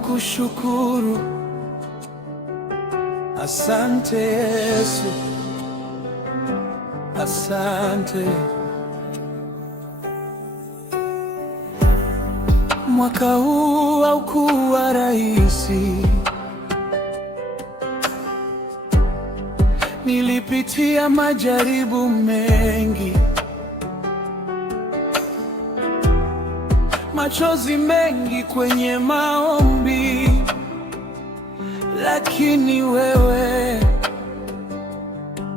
ninakushukuru. Asante Yesu, asante. Mwaka huu haukuwa rahisi. Nilipitia majaribu mengi, machozi mengi kwenye maombi, lakini wewe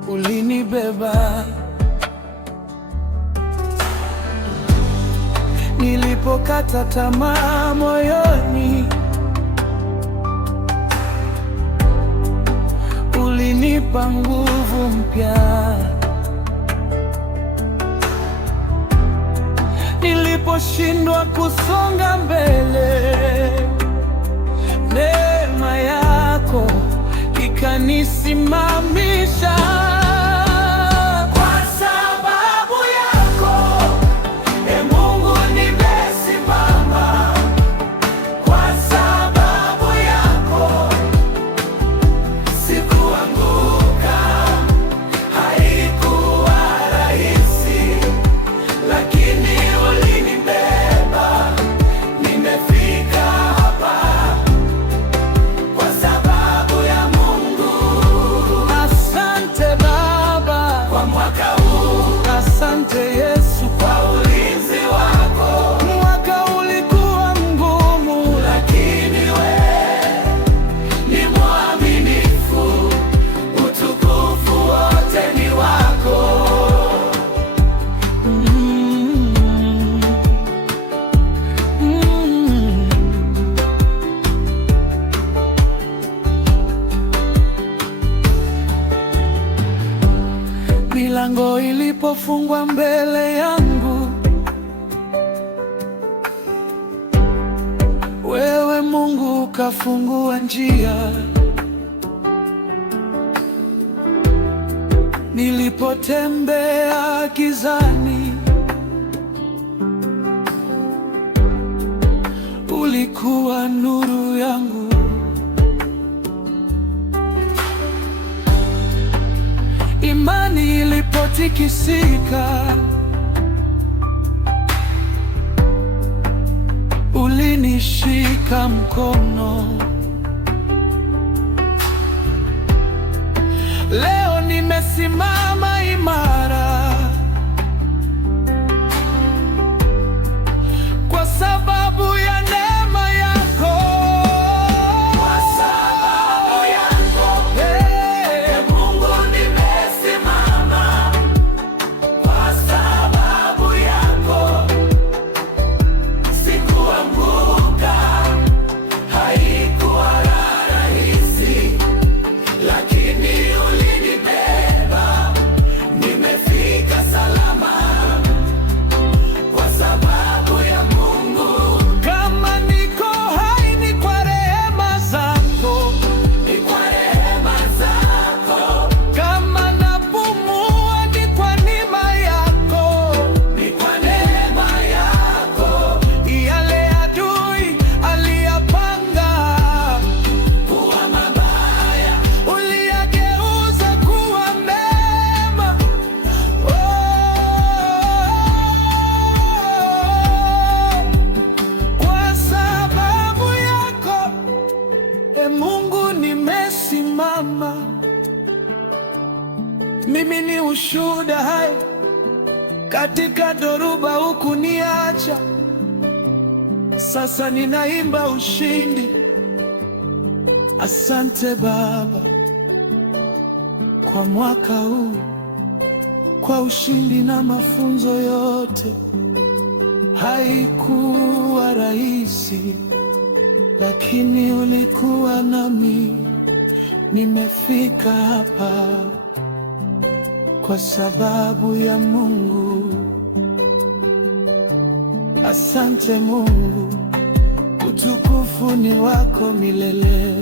ulinibeba. Nilipokata tamaa moyoni, ulinipa nguvu mpya. Niliposhindwa kusonga mbele, neema yako ikanisimamisha. Asante Yesu kwa ulinzi wako. Mwaka ulikuwa mgumu, lakini wewe ni mwaminifu. Utukufu wote ni wako. Milango ilipofungwa mbele yangu, wewe Mungu ukafungua njia. Nilipotembea gizani, ulikuwa nuru yangu. Imani ilipotikisika, ulinishika mkono. Leo nimesimama imara kwa sababu ya neema yako. Mungu nimesimama, mimi ni ushuhuda hai. Katika dhoruba hukuniacha, sasa ninaimba ushindi. Asante Baba kwa mwaka huu, kwa ushindi na mafunzo yote. Haikuwa rahisi, lakini ulikuwa nami. Nimefika hapa kwa sababu ya Mungu. Asante Mungu, utukufu ni wako milele.